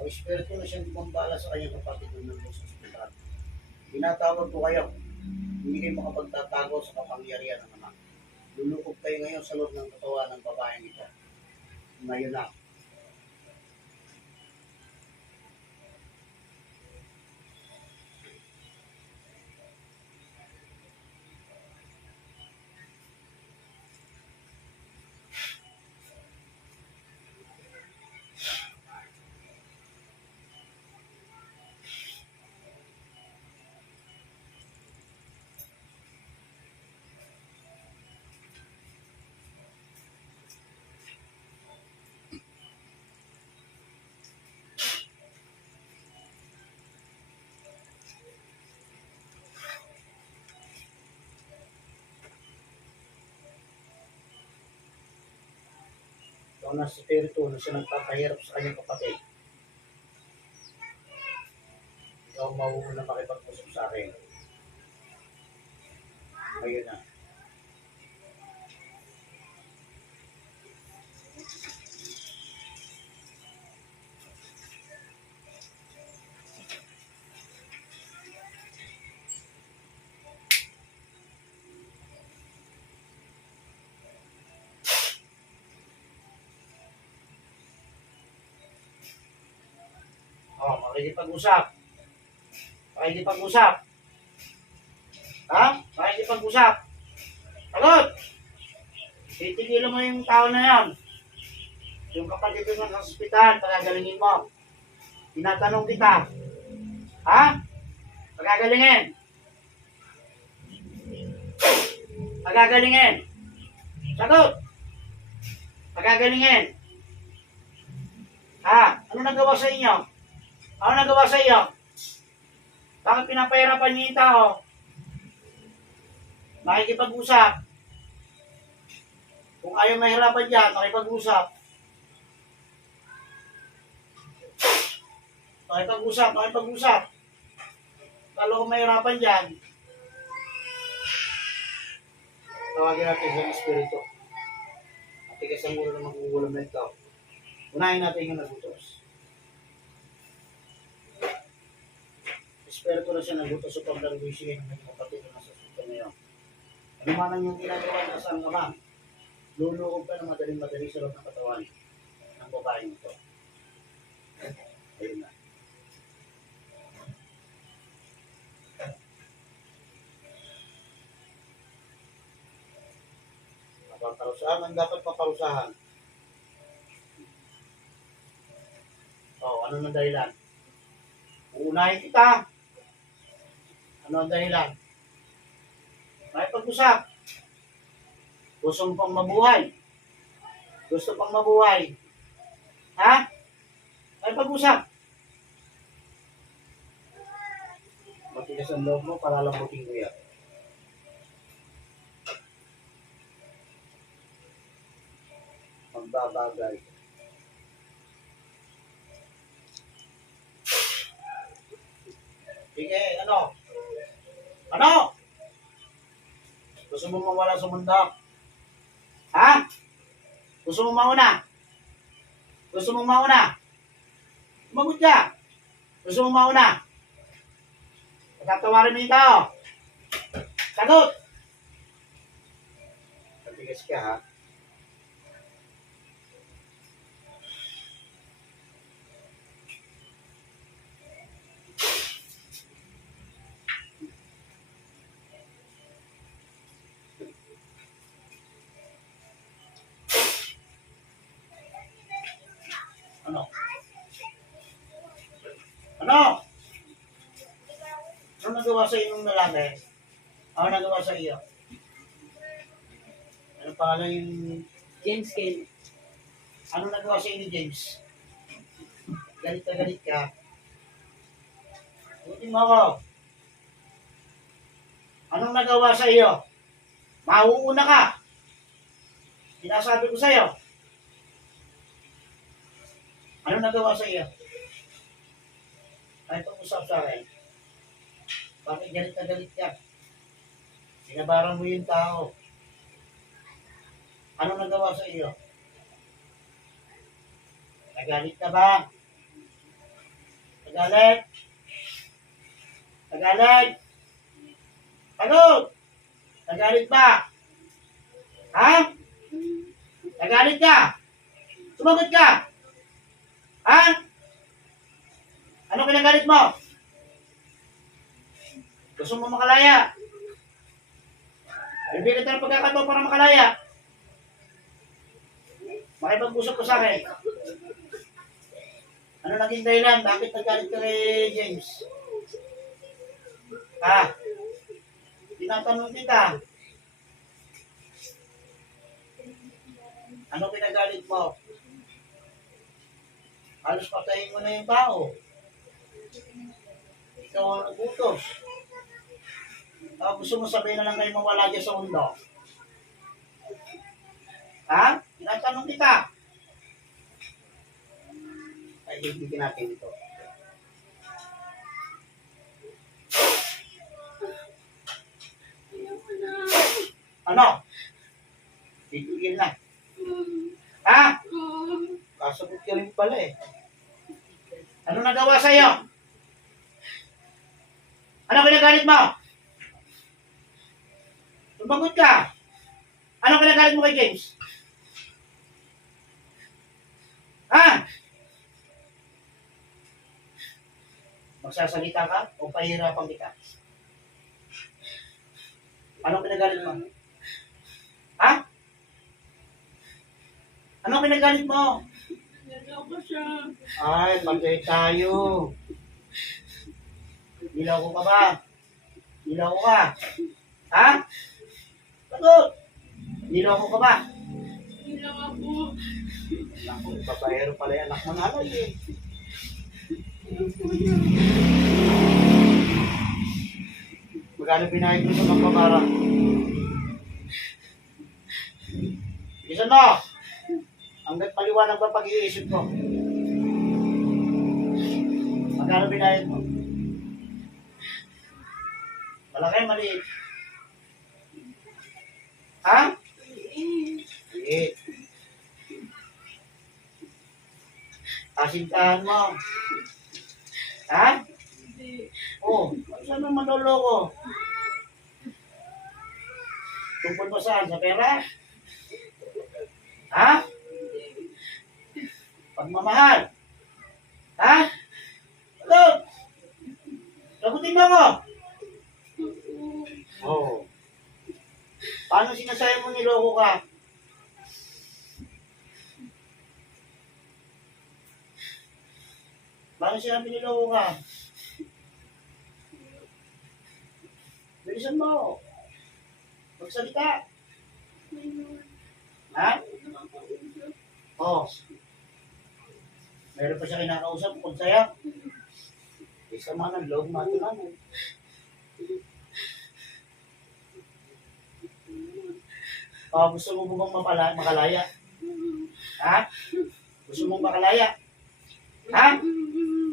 O espiritu na siyang gumambala sa kanyang kapatid na nandun sa ospital. Tinatawag ko kayo, hindi kayo makapagtatago sa kapangyarihan ng Ama. Lulukob kayo ngayon sa loob ng katawan ng babaeng ito. Ngayon na. Ikaw na sa espiritu na siya nagpapahirap sa kanyang kapatid. Ikaw mauuna makipag-usap sa akin. Ngayon na. Oh, makikipag-usap. Makikipag-usap. Ha? Makikipag-usap. Sagot! Titigilan mo yung tao na yan. Yung kapatid ko ng hospital, pagagalingin mo. Tinatanong kita. Ha? Pagagalingin. Pagagalingin. Sagot! Pagagalingin. Ha? Ano nagawa sa inyo? Ano nagawa sa iyo? Bakit pinapahirapan niyo yung tao? Makikipag-usap. Kung ayaw mahirapan dyan, makipag-usap. Makipag-usap, makipag-usap. Lalo kung mahirapan dyan, tawagin natin sa espiritu. Matigas ang ulo na magugulam na ito. Unahin natin yung nagutos. Espiritu na siya nagutos sa pagdarwishin ng mga kapatid na nasa hospital ngayon. Ano man ang yung ginagawa na saan ka man, lulukob ka na madaling-madali sa loob ng katawan ng babaeng ito. Ayun na. Paparusahan ang dapat paparusahan. O, ano ang dahilan? Uunahin kita. Ano ang dahilan? May pag-usap. Gusto pang mabuhay. Gusto pang mabuhay. Ha? May pag-usap. Matigas ang loob mo para lambutin ko yan. Magbabagay. Sige, ano? Ano? Gusto mo mawala sa mundo? Ha? Gusto mo mauna? Gusto mo mauna? Magot ka. Gusto mo mauna? Pagkatawarin mo yung tao. Sagot! Matigas ka, ha? Ano? Ano? Ano nagawa sa inyong lalaki? Ano nagawa sa iyo? Ano pangalan yung... James Kelly. Ano nagawa sa inyo, James? Galit ka, galit ka. Butin mo ako. Anong nagawa sa iyo? Mauuna ka. Sinasabi ko sa iyo. Ano nagawa sa iyo? Ay, pag-usap sa akin. Bakit galit na galit ka? Sinabaran mo yung tao. Ano nagawa sa iyo? Nagalit ka ba? Nagalit? Nagalit? Pagod! Nagalit ba? Ha? Nagalit ka? Sumagot ka? Ha? Ano kinagalit mo? Gusto mo makalaya? Bibigyan kita ng pagkakataon para makalaya. Makipag-usap ko sa akin. Ano naging dahilan? Bakit nagalit ka kay James? Ha? Tinatanong kita. Ano pinagalit mo? Halos patayin mo na yung tao. Ikaw ang nagutos. Gusto mo sabihin na lang kayo mawala dyan sa mundo? Ha? Tinatanong kita. Ay, ibigin natin ito. Ano? Bibigyan na. Ha? Kasagot ka rin pala eh. Ano nagawa sa'yo? Ano kinagalit mo? Sumagot ka. Ano kinagalit mo kay James? Ha? Magsasalita ka o pahirapan kita? Ano kinagalit mo? Ha? Ano kinagalit mo? Naloko siya. Ay, magkay tayo. Niloko ka ba? Niloko ka? Ha? Sagot! Niloko ka ba? Ilang ako. Naku, babaero pala yan. Anak mo na alay eh. Magkano binayad mo sa magpapara? Isa mo! Hanggat paliwanag ba pag-iisip ko? Magkano binayad mo? Malaki, maliit. Ha? Maliit. Kasintahan mo. Ha? Hindi. Oh, saan ang manloloko? Tungkol mo saan? Sa pera? Ha? Pagmamahal? Ha? Hello? Sagutin mo ako. Oh. Paano sinasabi mo niloko ka? Paano sinabi niloko ka? Bilisan mo. Magsalita. Ha? Oh. Meron pa siya kinakausap kung saya. Isa man ang loob matulan eh. Gusto mo bang makalaya? Ha? Gusto mong makalaya? Ha?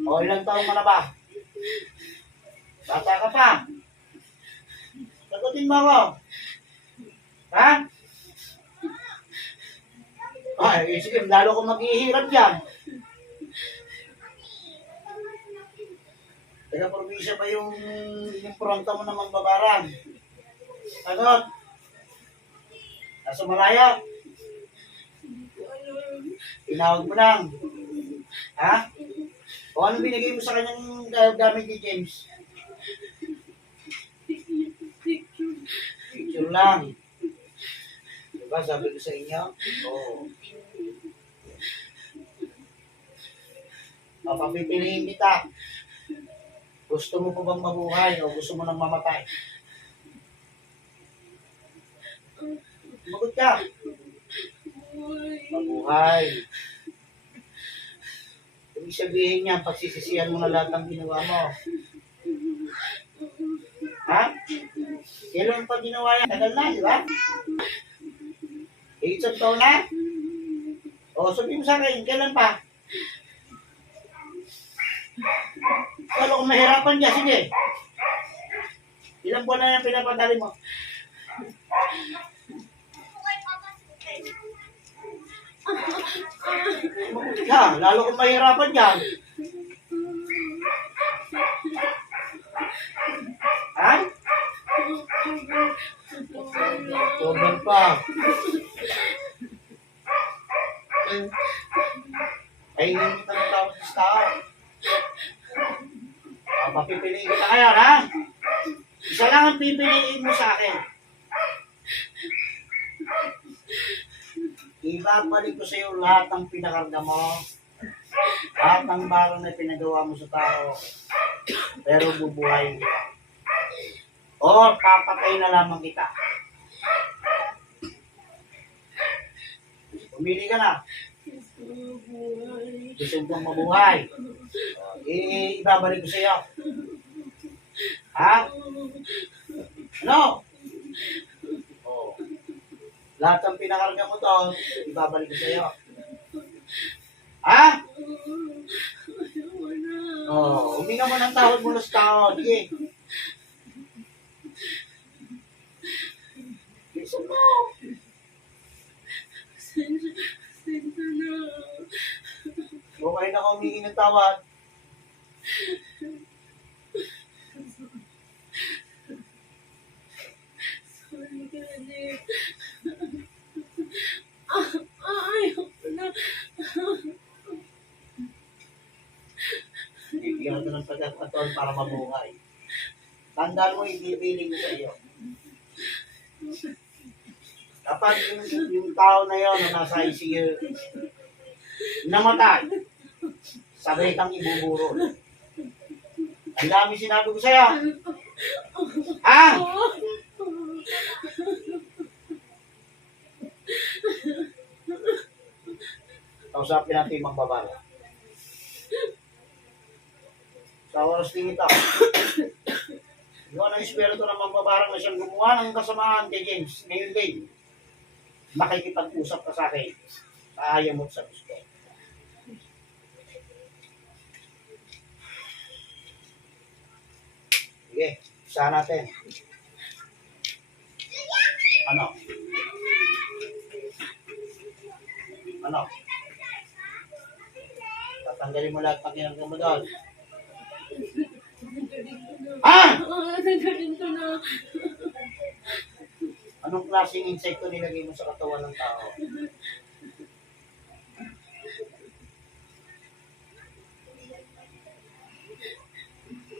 O ilang taong ka na ba? Bata ka pa? Sagutin mo ako. Ha? Ay, sige, lalo kong maghihirap dyan. Taga-probinsya pa yung pronto mo na magbabaran. Sagot. Nasa Malaya. Tinawag mo lang. Ha? O ano binigay mo sa kanyang gamit ni James? Picture lang. Diba sabi ko sa inyo? Oo. Papipiliin kita. Gusto mo pa bang mabuhay o gusto mo nang mamatay? Magot ka. Mabuhay. Ibig sabihin niya, pagsisisihan mo na lahat ng ginawa mo. Ha? Kailan pa ginawa yan? Tagal na, di ba? Isang taon na? O, sabihin mo sa akin, kailan pa? Kalo kung mahirapan niya, sige. Ilang buwan na yung pinapadali mo? Ha, lalo kung mahirapan yan. pa. Ay, hindi kita ng tawag sa tao. Papipiliin kita ngayon, ha? Isa lang ang pipiliin mo sa akin. Ibabalik ko sa iyo lahat ng pinakarga mo. Lahat ng barang na pinagawa mo sa tao. Pero bubuhayin kita. O papatay na lamang kita. Pumili ka na. Gusto mong mabuhay. Ibabalik ko sa iyo. Ha? Ano? Oh. Lahat ng pinakarga mo to, ibabalik ko sa iyo. Ha? Oh, huminga mo ng tawad mo sa tao. Sige. Bisa mo. Sensya na. Okay na ka humingi ng tawad. Sorry, Daddy. Ayoko na. Bibigyan ko ng pagkakataon para mabuhay. Tandaan mo, hindi piling ko sa iyo. Kapag yung tao na yon na nasa ICU, namatay, sabay kang ibuburo. Ang dami sinabi ko sa'yo. Ha? Kausapin natin yung magbabala. Sa oras din ito, yun ang espiritu ng magbabarang na siyang gumawa ng kasamaan kay James. Ngayon din, makikipag-usap ka sa akin. Sa ayaw mo sa gusto. Sige, isa natin. Ano? Ano? Tatanggalin mo lahat ng kinanggang mo doon. Nagaling ko na. Anong klaseng insekto nilagay mo sa katawan ng tao?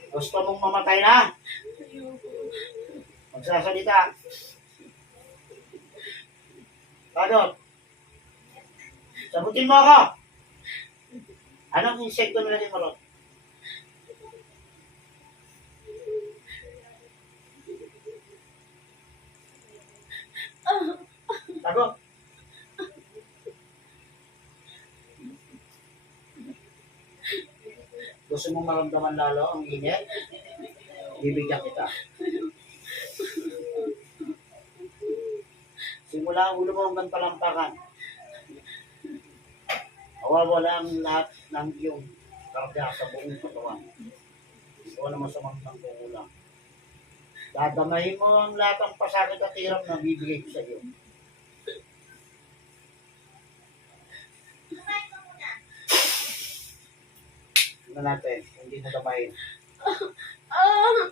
Gusto mong mamatay na? Ayoko. Magsasalita. Padot. Sagutin mo ako. Anong insekto nilagay mo ron? Sagot. Gusto mong maramdaman lalo ang init? Bibigyan kita. Simula ang ulo mo hanggang talampakan. Mawawala ang lahat ng iyong karga sa buong katawan. Ito na masamang ng kukulang. Dadamahin mo ang lahat ng pasakit at hirap na bibigay ko sa iyo. Tingnan natin, hindi mo damahin.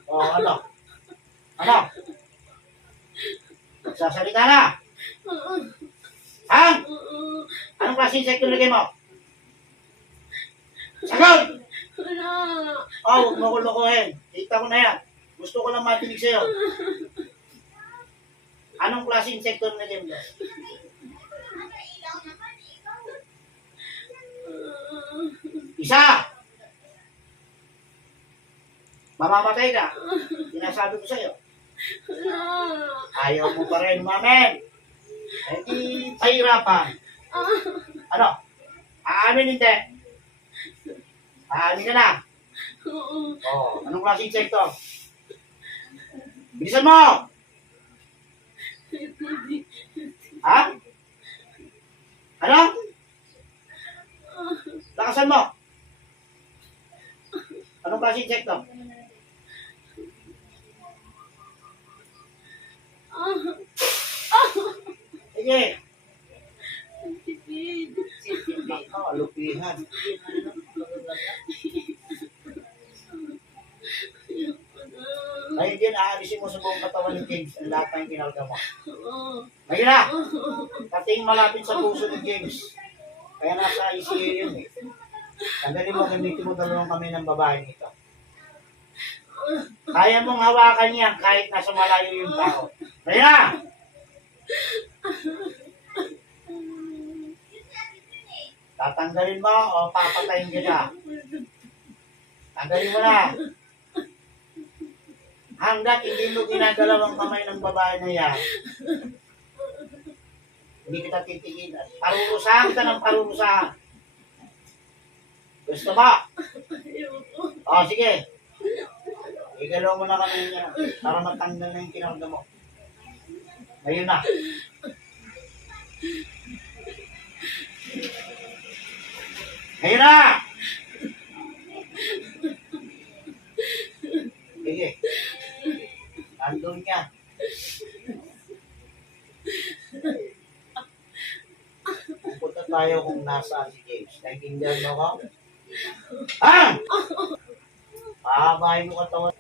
O, ano? Ano? Magsasalita na! Ha? Anong klase insekto nilagay mo? Sagot! Wala. Oh, huwag mo ko lokohin. Kita ko na yan. Gusto ko lang matinig sa'yo. Anong klase insekto nilagay mo? Isa! Mamamatay ka. Sinasabi ko sa'yo. Wala. Ayaw mo pa rin, mamen. Eh di, pahirapan. Ano? Aamin hindi. Aamin ka na. Oo. Oh, anong klase insekto? Bilisan mo! Ha? Ano? Lakasan mo! Anong klase insekto? Sige. Tipid. Ako, lupihan. Ayoko na. Ay, hindi ngayon, aalisin mo sa buong katawan ni James ang lahat ng kinarga mo. Oo. Ngayon na! Pating malapit sa puso ni James. Kaya nasa ICU yun eh. Tanggalin mo, gamitin mo dalawang kami ng babae nito. Kaya mong hawakan yan kahit nasa malayo yung tao. Ngayon na! Tatanggalin mo o papatayin kita. Tanggalin mo na. Hanggat hindi mo ginagalaw ang kamay ng babae na yan, hindi kita titigilan. Parurusahan kita ng parurusahan. Gusto mo? Ayoko. O, sige. Igalaw mo na kami niya para matanggal na yung kinarga mo. Ngayon na. Ngayon na! Sige. Nandun ka. Pupunta tayo kung nasaan si James. Naintindihan mo ko? Ah! Pahabahin mo katawan.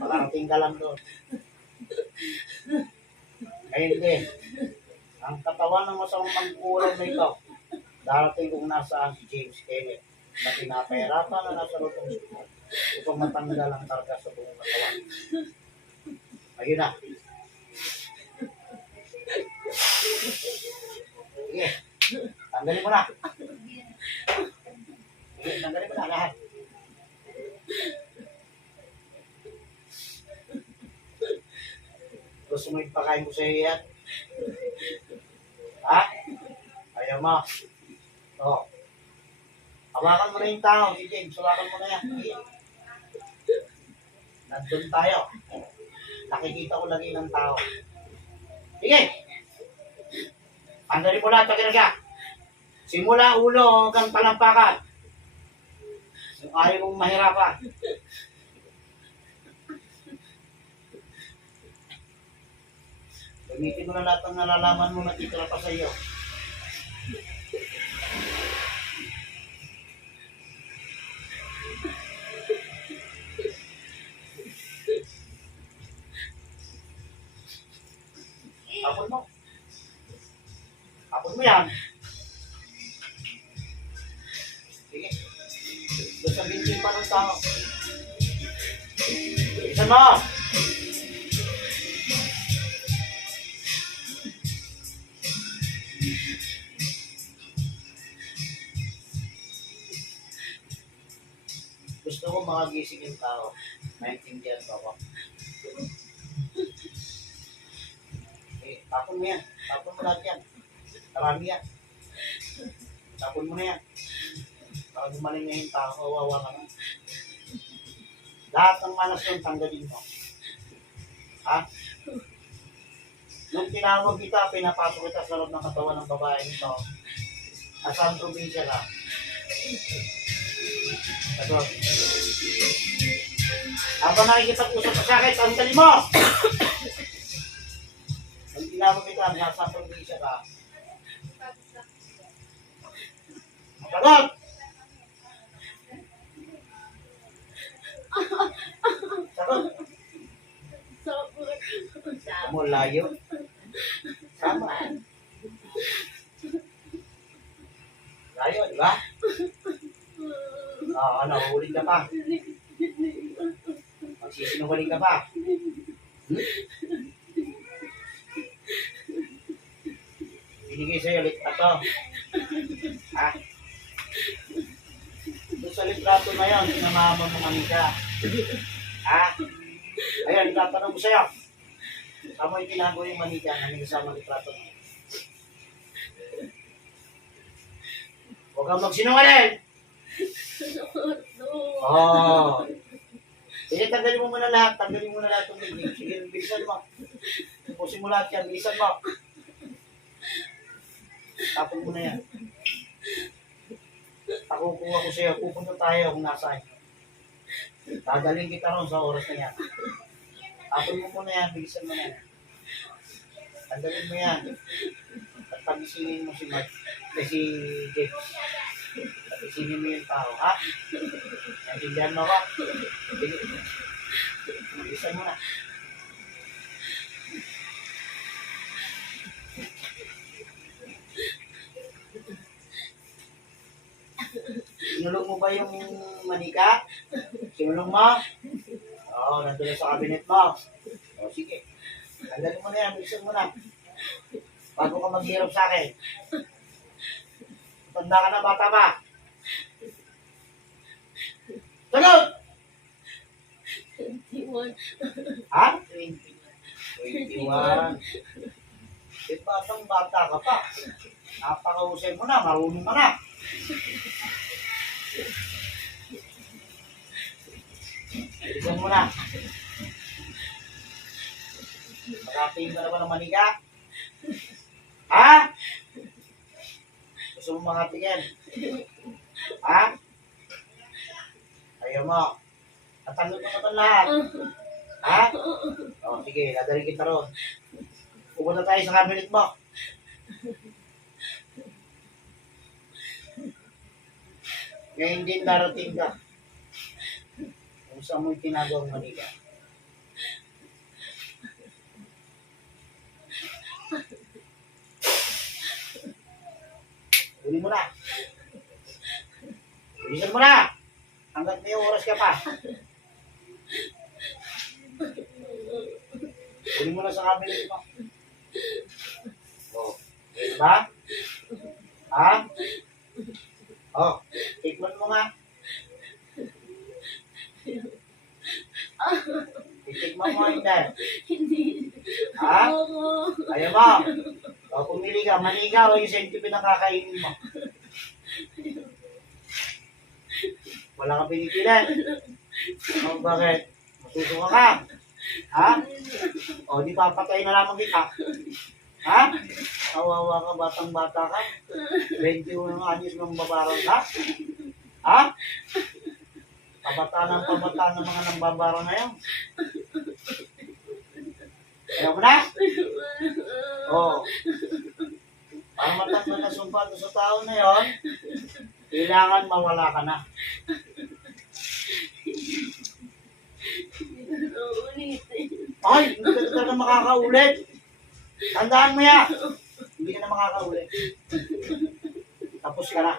Makarating ka lang doon. Ngayon din. Ang katawan ng masamang magkulang na ito. Darating kung nasaan si James Kenneth na pinapahirapan na nasa lutong hospital upang matanggal ang karga sa buong katawan. Ayun na. Sige. Tanggalin mo na. Sige, tanggalin mo na lahat. Gusto mo ipakain ko sa iyo yan? Ha? Ayaw mo. Oo. Hawakan mo na yung tao, si James. Hawakan mo na yan. Sige. Nandun tayo. Nakikita ko lagi ng tao. Sige. Tanggalin mo lahat sa kinaga. Simula ulo hanggang talampakan. Kung ayaw mong mahirapan. Gamitin mo na lahat ng nalalaman mo na titira pa sa iyo. Tapon mo. Tapon mo yan. Sige. Gusto sabihin pa ng tao. Isa mo. Gusto ko makagising yung tao. Maintindihan ba ako? Tapon mo yan. Tapon mo lahat yan. Marami yan. Tapon mo na yan. Para gumaling na yung tao, kawawa ka na. Lahat ng manas yun, tanggalin mo. Ha? Nung tinawag kita, pinapasok kita sa loob ng katawan ng babae nito. Asang probinsya ka? Ito. Habang nakikipag-usap sa akin, tanggalin mo! Nung tinawag kita, nasa probinsya ka. Sagot! Sagot! Kamu layo? Sama. Layo, di ba? Ano, huling ka pa? Magsisinungaling ka pa? Binigay sa'yo ulit pa to. Ha? Doon sa litrato na yun, sinamahan mo ng amiga. Ha? Ayan, itatanong ko sa'yo. Saan mo itinago yung manika na kasama litrato mo? Huwag kang magsinungaling! Oo. Sige, tanggalin mo muna lahat. Tanggalin mo na lahat ng bigay. Sige, bilisan mo. Pusin mo lahat yan. Bilisan mo. Tapon mo na yan. Pakukuha ko sa'yo. Pupunta tayo kung nasaan. Dadaling kita ron sa oras na yan. Tapon mo muna yan. Bilisan mo na yan. Tanggalin mo yan. At pagisingin mo si Mark. Si James. At isingin mo yung tao. Ha? Naintindihan mo ba? Sige. Bilisan mo na. Sinulong mo ba yung manika? Sinulong mo? Oo, nandun na sa cabinet mo. O, sige. Tanggalin mo na yan, bilisan mo na. Bago ka maghirap sa akin. Tanda ka na, bata pa. Sagot! 21. Ha? 21. Eh, batang bata ka pa. Napakahusay mo na, marunong ka na. Bilisan mo na. Makating ka na ba ng manika? Ha? Gusto mo makatingin? Ha? Ayaw mo. Tatanggol mo na ito lahat. Ha? O, sige, dadali kita ron. Pupunta tayo sa cabinet mo. Ngayon din darating ka. Kung saan mo'y tinagaw ang manika. Huli mo na. Bilisan mo na. Hanggat may oras ka pa. Huli mo na sa cabinet mo. O, okay ba? Ha? O, tikman mo nga. Titikman mo hindi. Hindi. Ha? Oo. Ayaw mo. O, pumili ka. Manika o yung sentipin na kakainin mo. Wala kang pinipilit. O, bakit? Masusuka ka. Ha? O, di papatay na lamang kita. Ha? Kawawa ka, batang-bata ka. 21 anyos ng babarang ka. Ha? Pabataan ng mga nambabarang na yun. Ayaw mo na? Oo. Para matanggal na sumpa sa tao na yon, kailangan mawala ka na. Ulitin. Ay, hindi ka talaga makakaulit. Tandaan mo yan. Hindi ka na makakaulit. Tapos ka na.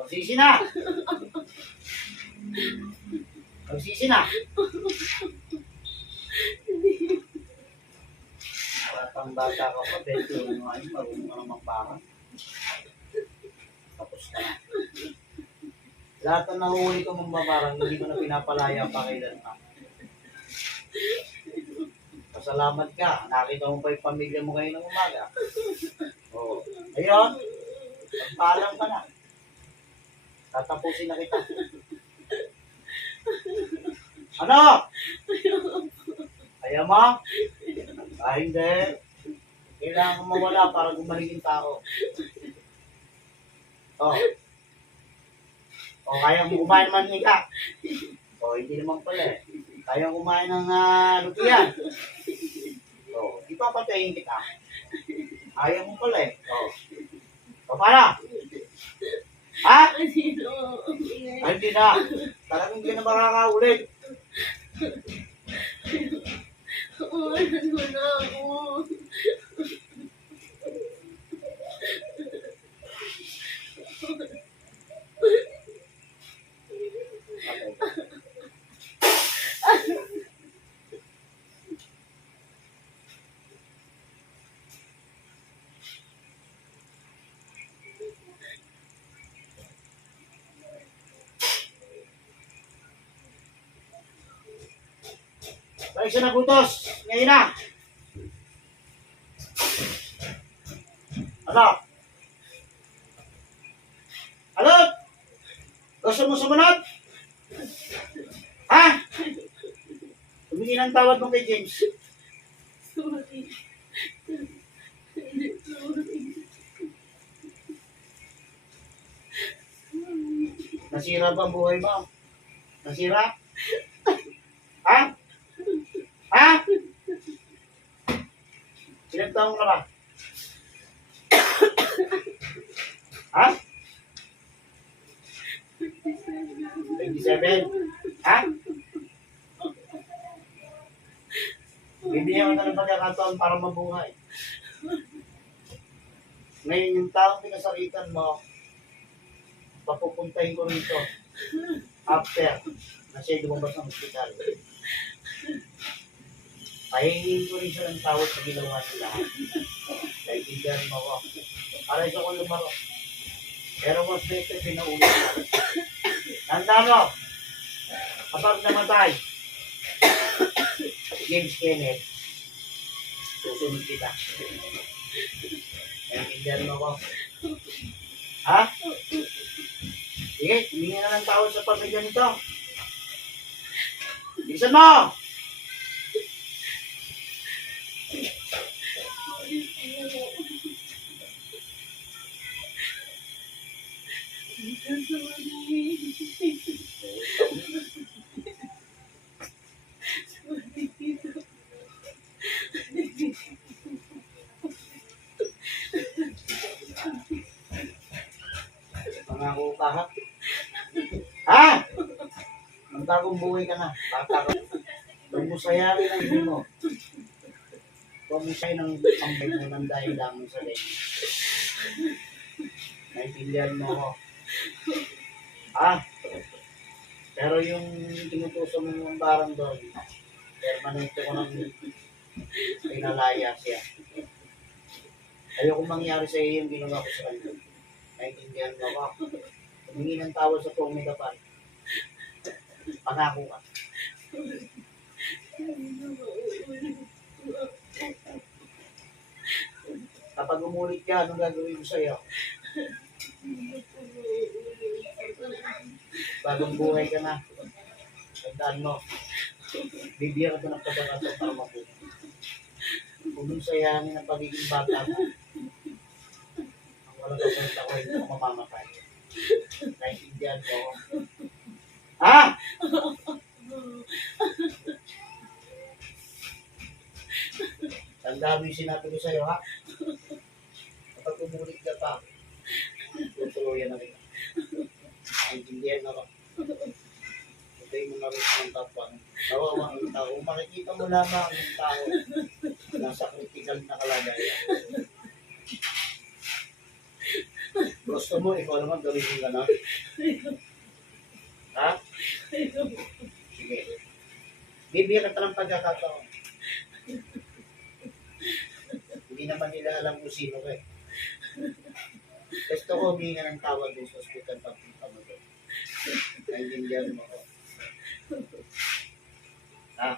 Magsisi na. Magsisi na. Batang bata ka pa, 21 ano, marunong ka naman parang. Tapos ka na. Lahat ng nahuhuli ko mong babarang, hindi ko na pinapalaya pa kailan pa. Pasalamat ka. Nakita mo pa yung pamilya mo ngayon ng umaga. Oo. Ngayon, pagpaalam ka na. Tatapusin na kita. Ano? Ayaw mo? Hindi. Kailangan ko mawala para gumaling yung tao. Oh. O, kaya mo kumain ng manika. O, hindi naman pala eh. Kaya kumain ng lupian. O, di papatayin kita. Ayaw mo pala eh. O, paano? Ha? Sino? Ay, hindi na. Talagang hindi na makakaulit. Uwalan mo na ako. Balik siya na butos. Ngayon na. Ano? Ano? Gusto mo sumunod? Ha? Humingi ng tawad mo kay James. Sorry. Sorry. Nasira ba ang buhay mo? Nasira? Ha? Ha? Ilang taong ka ba? Ha? 27 27? Ha? Bibigyan ka ng pagkakataon para mabuhay. Ngayon, yung taong pinasalitan mo, papupuntahin ko rito after na siya lumabas ng hospital. Pahingin ko rin siya ng tawad sa ginawa nila. Kaibigan mo ko. Para ito ko lumaro. Pero mas better pinaulit na. Tanda mo, kapag namatay, James Kenneth, susunod kita. Kaibigan mo ko. Ha? Sige, humingi na ng tawad sa pamilya nito. Bilisan mo! Pangako ka ha? Ha? Magkagong buhay ka na. Bata ka. Huwag mo sayangin ang hindi mo. Huwag mo sayangin ang pambay mo ng dahil lamang sa leg. Naintindihan mo ko. Ha? Pero yung tinutuso mo yung barang doon, permanente ko nang pinalaya siya. Ayoko mangyari sa iyo yung ginawa ko sa kanya. Naintindihan mo ko. Humingi ng tawad sa tuwang may kapal. Pangako ka. Kapag umulit ka, anong gagawin ko sa iyo? Bagong buhay ka na. Tandaan mo. Bibigyan ka ng pagkakataon para mabuhay. Huwag mong sayangin ang pagiging bata mo. Ang walang kapalit ako ay hindi ko mamamatay. Naintindihan ko. Ha? Tandaan mo yung sinabi ko sa'yo, ha? Kapag umulit ka pa, tutuluyan na kita. Naintindihan ako. Patay mo na rin ng tapang. Kawawa ang tao. Kung makikita mo lamang ang tao, nasa critical na kalagayan. Gusto mo, ikaw naman gawin ka na. Ha? Sige. Bibigyan ka ng pagkakataon. Hindi naman nila alam kung sino ka eh. Gusto ko humingi ng tawad doon sa hospital pagpunta mo doon. Naintindihan mo ko. Ha?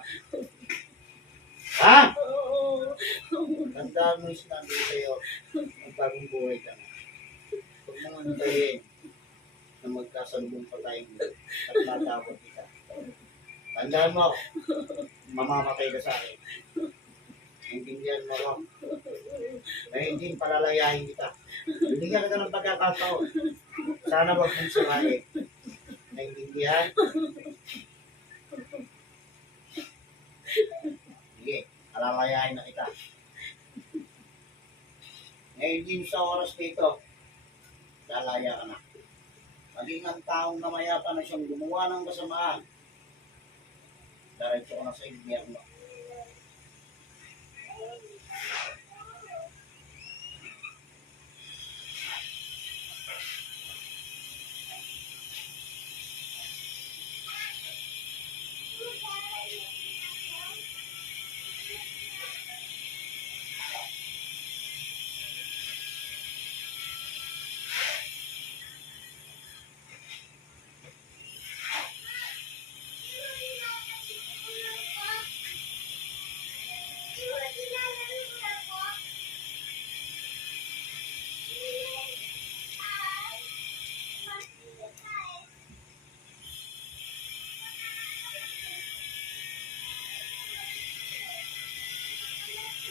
Ha? Tandaan mo yung sinabi ko sa'yo, magpagong buhay ka na. Huwag mong antayin na magkasalubong pa tayong at matawag kita. Tandaan mo, mamamatay ka sa akin. Naintindihan mo ko. Kaya hindi palalayahin kita. Bigyan ka ng pagkakataon. Sana wag mong sirain. Naintindihan? Sige, palalayahin na kita. Ngayon din sa oras dito, lalaya ka na. Maging ang taong namayapa na siyang gumawa ng kasamaan. Diretso ko na sa impyerno.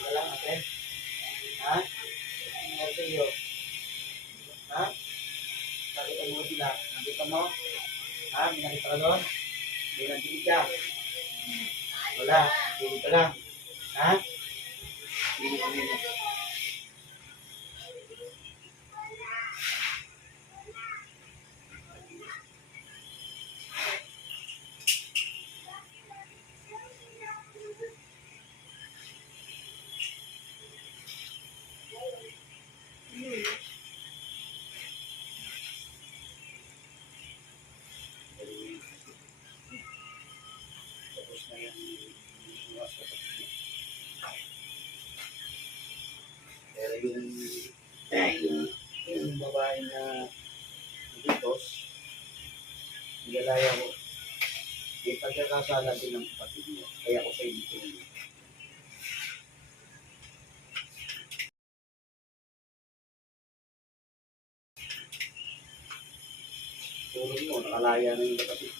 Wala natin. Ha? Ano sa iyo? Ha? Nakita mo sila? Nakita mo? Ha? May nakita ka doon? May nagdilig ka? Wala. Dilig ka lang. Ha? Dilig ka nila. Diyos, nilalaya ko, may pagkakasala din ng kapatid mo. Kaya ako sa inyo tulungan. Tulong mo, nakalaya na yung kapatid.